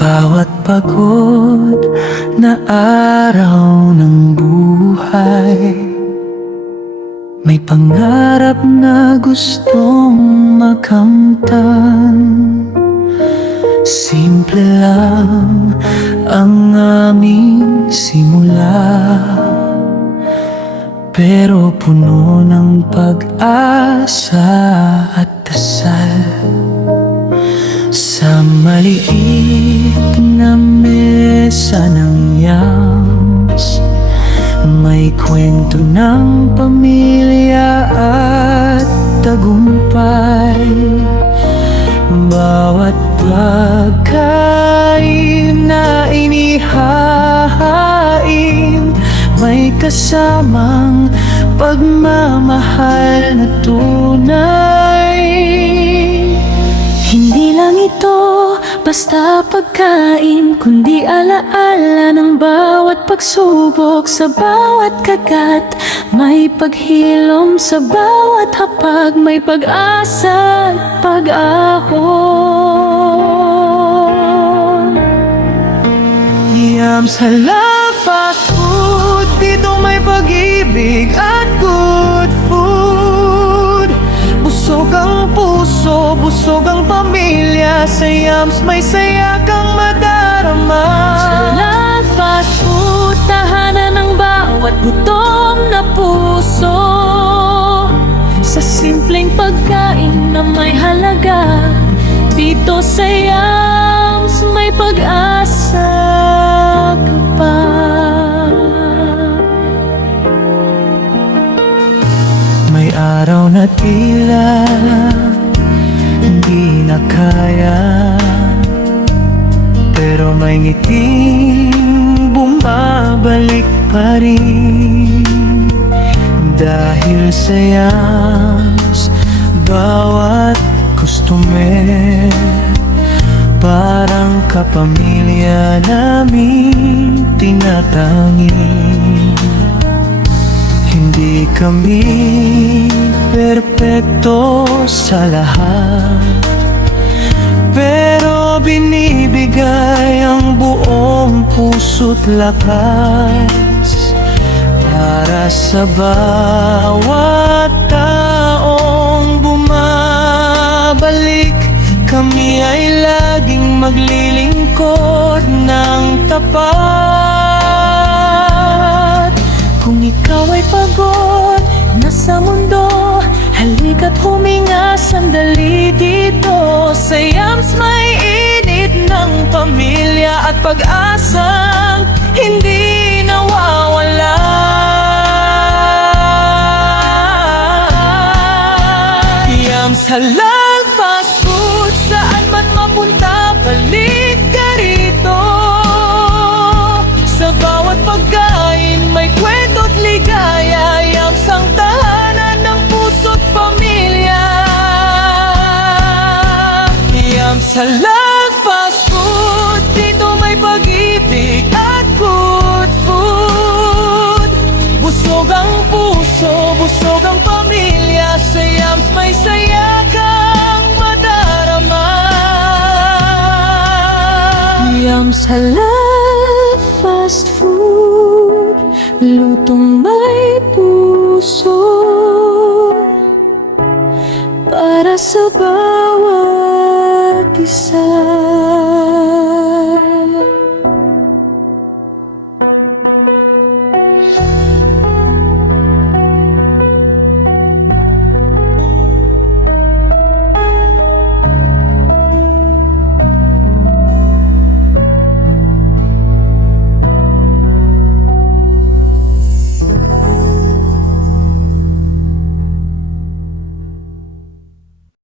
bawat pagod na araw ng buhay, may pangarap na gustong makamtan. Simple lang ang aming simula, pero puno ng pag-asa at dasal. Sa maliit na mesa ng yams, may kwento ng pamilya at tagumpay. Bawat pagkain na inihahain, may kasamang pagmamahal na tunay. Hindi lang ito basta pagkain, kundi alaala ng bawat pagsubok. Sa bawat kagat, may paghilom. Sa bawat hapag, may pag-asa at pag-ahon. Yams Halal Fast Food, dito may pag-ibig at good food. Busog ang puso, busog ang pamilya. Sa Yams may saya kang madarama. Halal Fast Food, tahanan ng bawat gutom na puso. Sa simpleng pagkain na may halaga, dito sa Yams may pag-asa ka pa. May araw na tila hindi na kaya, pero may ngiting bumabalik pa rin. Dahil sa Yams, bawat customer parang kapamilya namin tinatangi. Hindi kami perpekto sa lahat, pero binibigay ang buong puso't lakas para sa bawat taong bumabalik. Kami ay laging maglilingkod ng tapat. Kung ikaw ay pagod na sa mundo, halika't huminga sandali dito. Sa Yams may init ng pamilya at pag-asang hindi nawawala. Yams Halal Fast Food, saan man mapunta, balik ka rito. Sa bawat pagkain, may kwento't ligaya. Yams ang tahanan ng puso't pamilya. Yams Halal Fast Food, dito may pag-ibig at good food. Busog ang puso, busog ang pamilya. Sa Yams may saya kang madarama. Yams Halal Fast Food, lutong may puso para sa bawat isa.